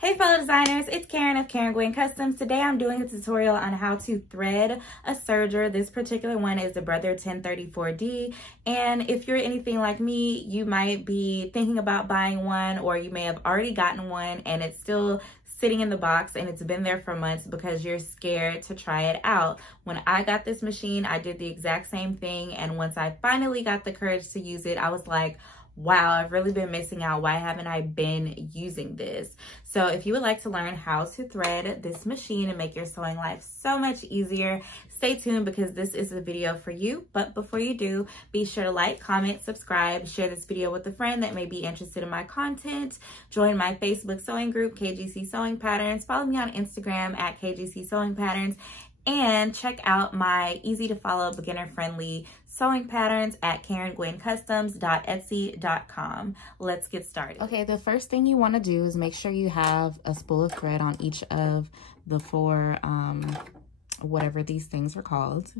Hey fellow designers, it's Karen of Karen Gwen Customs. Today I'm doing a tutorial on how to thread a serger. This particular one is the Brother 1034D, and if you're anything like me, you might be thinking about buying one, or you may have already gotten one and it's still sitting in the box and it's been there for months because you're scared to try it out. When I got this machine, I did the exact same thing, and once I finally got the courage to use it, I was like, wow, I've really been missing out. Why haven't I been using this? So if you would like to learn how to thread this machine and make your sewing life so much easier, stay tuned because this is a video for you. But before you do, be sure to like, comment, subscribe, share this video with a friend that may be interested in my content. Join my Facebook sewing group, KGC Sewing Patterns. Follow me on Instagram at KGC Sewing Patterns. And check out my easy to follow, beginner friendly sewing patterns at karengwencustoms.etsy.com. Let's get started. Okay, the first thing you want to do is make sure you have a spool of thread on each of the four, whatever these things are called.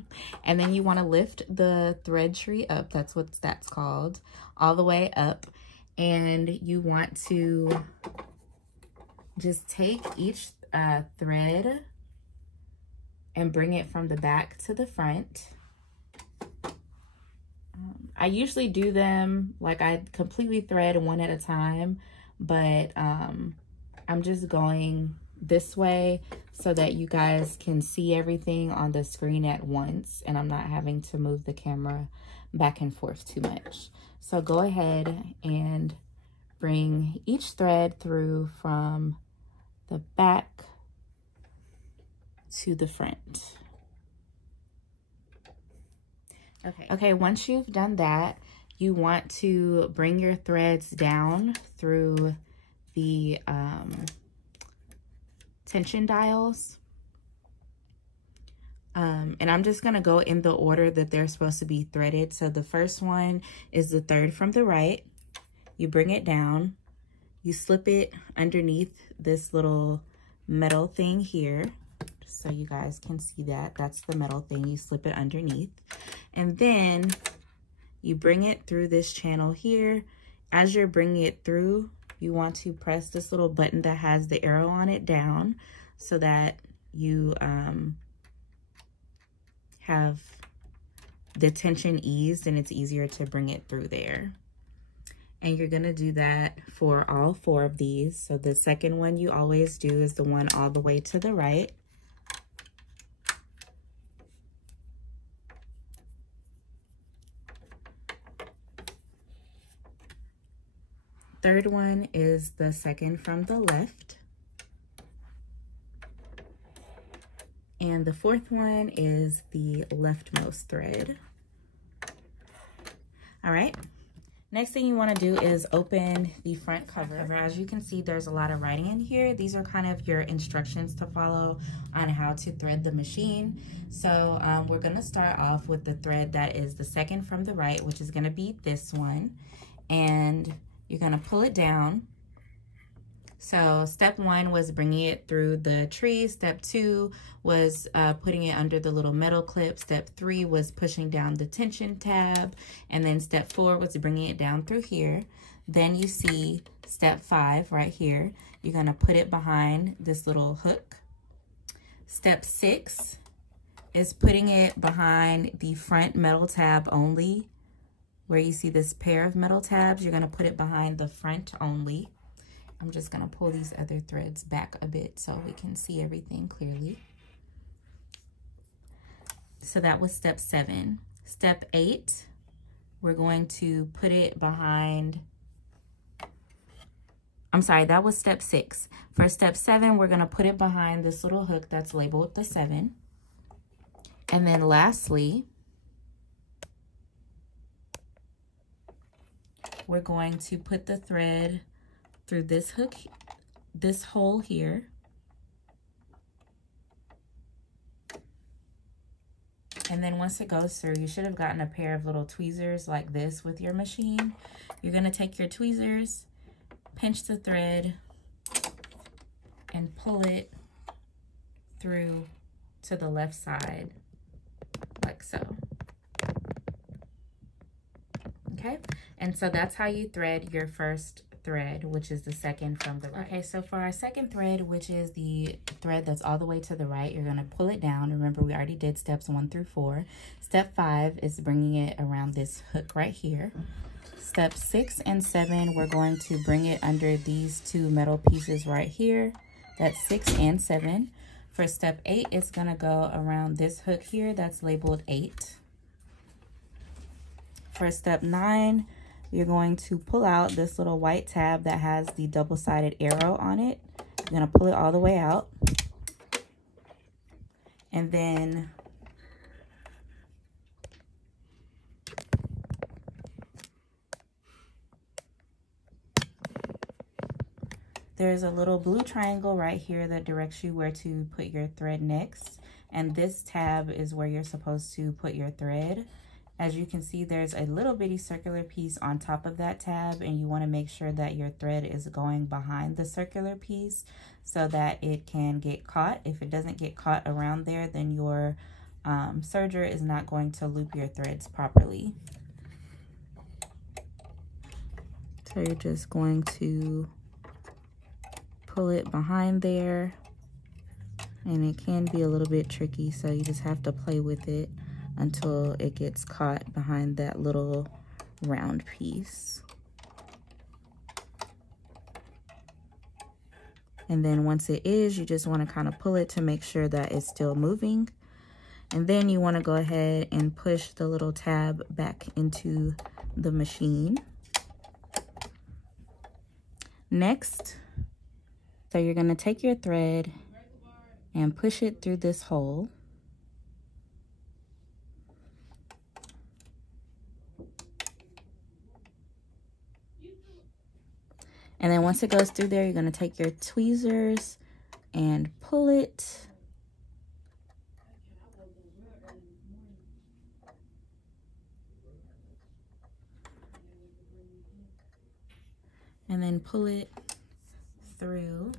And then you want to lift the thread tree up, that's what that's called, all the way up. And you want to just take each thread and bring it from the back to the front. I usually do them like I completely thread one at a time, but I'm just going this way so that you guys can see everything on the screen at once and I'm not having to move the camera back and forth too much. So go ahead and bring each thread through from the back to the front. Okay, once you've done that, you want to bring your threads down through the tension dials. And I'm just gonna go in the order that they're supposed to be threaded. So the first one is the third from the right. You bring it down, you slip it underneath this little metal thing here, so you guys can see that. That's the metal thing. You slip it underneath. And then you bring it through this channel here. As you're bringing it through, you want to press this little button that has the arrow on it down so that you have the tension eased and it's easier to bring it through there. And you're gonna do that for all four of these. So the second one you always do is the one all the way to the right. Third one is the second from the left. And the fourth one is the leftmost thread. All right. Next thing you want to do is open the front cover. As you can see, there's a lot of writing in here. These are kind of your instructions to follow on how to thread the machine. So we're going to start off with the thread that is the second from the right, which is going to be this one. And you're gonna pull it down. So step one was bringing it through the tree. Step two was putting it under the little metal clip. Step three was pushing down the tension tab. And then step four was bringing it down through here. Then you see step five right here. You're gonna put it behind this little hook. Step six is putting it behind the front metal tab only. Where you see this pair of metal tabs, you're gonna put it behind the front only. I'm just gonna pull these other threads back a bit so we can see everything clearly. So that was step 7. Step 8, we're going to put it behind, I'm sorry, that was step 6. For step 7, we're gonna put it behind this little hook that's labeled the 7. And then lastly, we're going to put the thread through this hook, this hole here. And then once it goes through, you should have gotten a pair of little tweezers like this with your machine. You're gonna take your tweezers, pinch the thread, and pull it through to the left side, like so. Okay, and so that's how you thread your first thread, which is the second from the right. Okay, so for our second thread, which is the thread that's all the way to the right, you're gonna pull it down. Remember, we already did steps 1 through 4. Step 5 is bringing it around this hook right here. Step 6 and 7, we're going to bring it under these 2 metal pieces right here. That's 6 and 7. For step 8, it's gonna go around this hook here that's labeled 8. For step 9, you're going to pull out this little white tab that has the double-sided arrow on it. You're gonna pull it all the way out. And then there's a little blue triangle right here that directs you where to put your thread next. And this tab is where you're supposed to put your thread. As you can see, there's a little bitty circular piece on top of that tab, and you want to make sure that your thread is going behind the circular piece so that it can get caught. If it doesn't get caught around there, then your serger is not going to loop your threads properly. So you're just going to pull it behind there, and it can be a little bit tricky, so you just have to play with it until it gets caught behind that little round piece. And then once it is, you just want to kind of pull it to make sure that it's still moving. And then you want to go ahead and push the little tab back into the machine. Next, so you're going to take your thread and push it through this hole. And then once it goes through there, you're going to take your tweezers and pull it. And then pull it through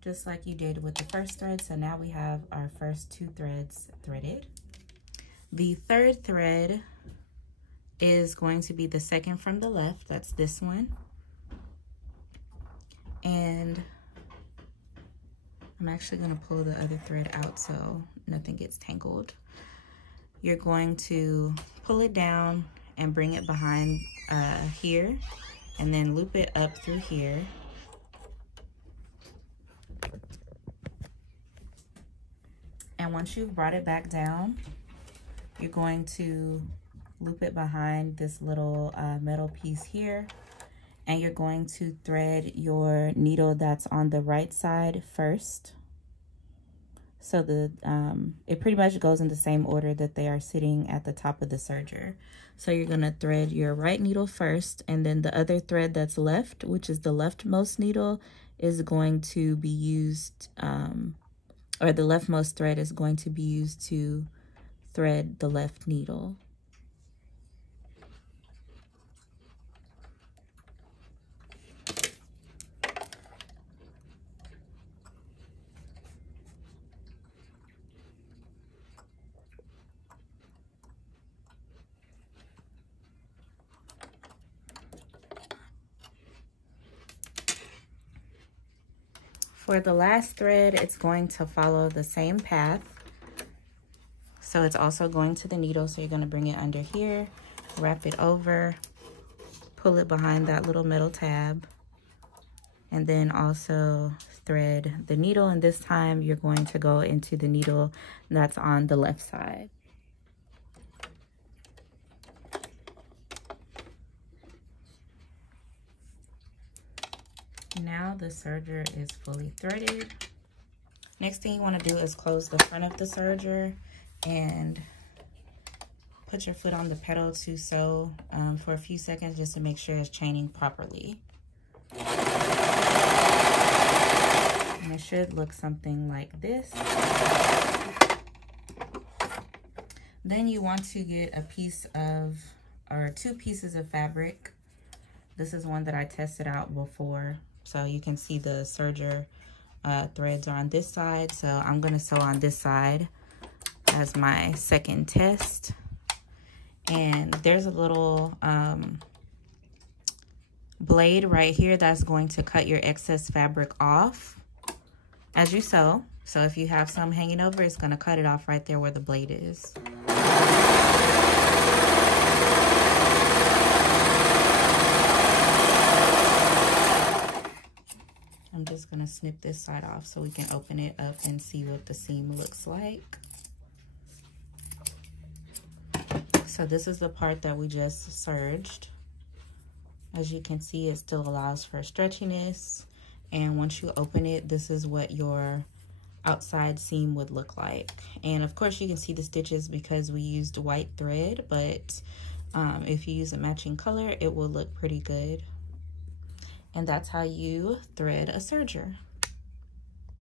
just like you did with the first thread. So now we have our first 2 threads threaded. The third thread is going to be the second from the left. That's this one. And I'm actually going to pull the other thread out so nothing gets tangled. You're going to pull it down and bring it behind here, and then loop it up through here. And once you've brought it back down, you're going to loop it behind this little metal piece here, and you're going to thread your needle that's on the right side first. So it pretty much goes in the same order that they are sitting at the top of the serger. So you're going to thread your right needle first, and then the other thread that's left, which is the leftmost needle, is going to be used, or the leftmost thread is going to be used to thread the left needle. For the last thread, it's going to follow the same path. So it's also going to the needle. So you're going to bring it under here, wrap it over, pull it behind that little metal tab, and then also thread the needle. And this time you're going to go into the needle that's on the left side. Now the serger is fully threaded. Next thing you want to do is close the front of the serger and put your foot on the pedal to sew for a few seconds just to make sure it's chaining properly. And it should look something like this. Then you want to get a piece of, or 2 pieces of fabric. This is one that I tested out before. So you can see the serger threads are on this side. So I'm going to sew on this side as my second test. And there's a little blade right here that's going to cut your excess fabric off as you sew. So if you have some hanging over, it's going to cut it off right there where the blade is. I'm just going to snip this side off so we can open it up and see what the seam looks like. So this is the part that we just serged. As you can see, it still allows for stretchiness. And once you open it, this is what your outside seam would look like. And of course you can see the stitches because we used white thread, but if you use a matching color, it will look pretty good. And that's how you thread a serger.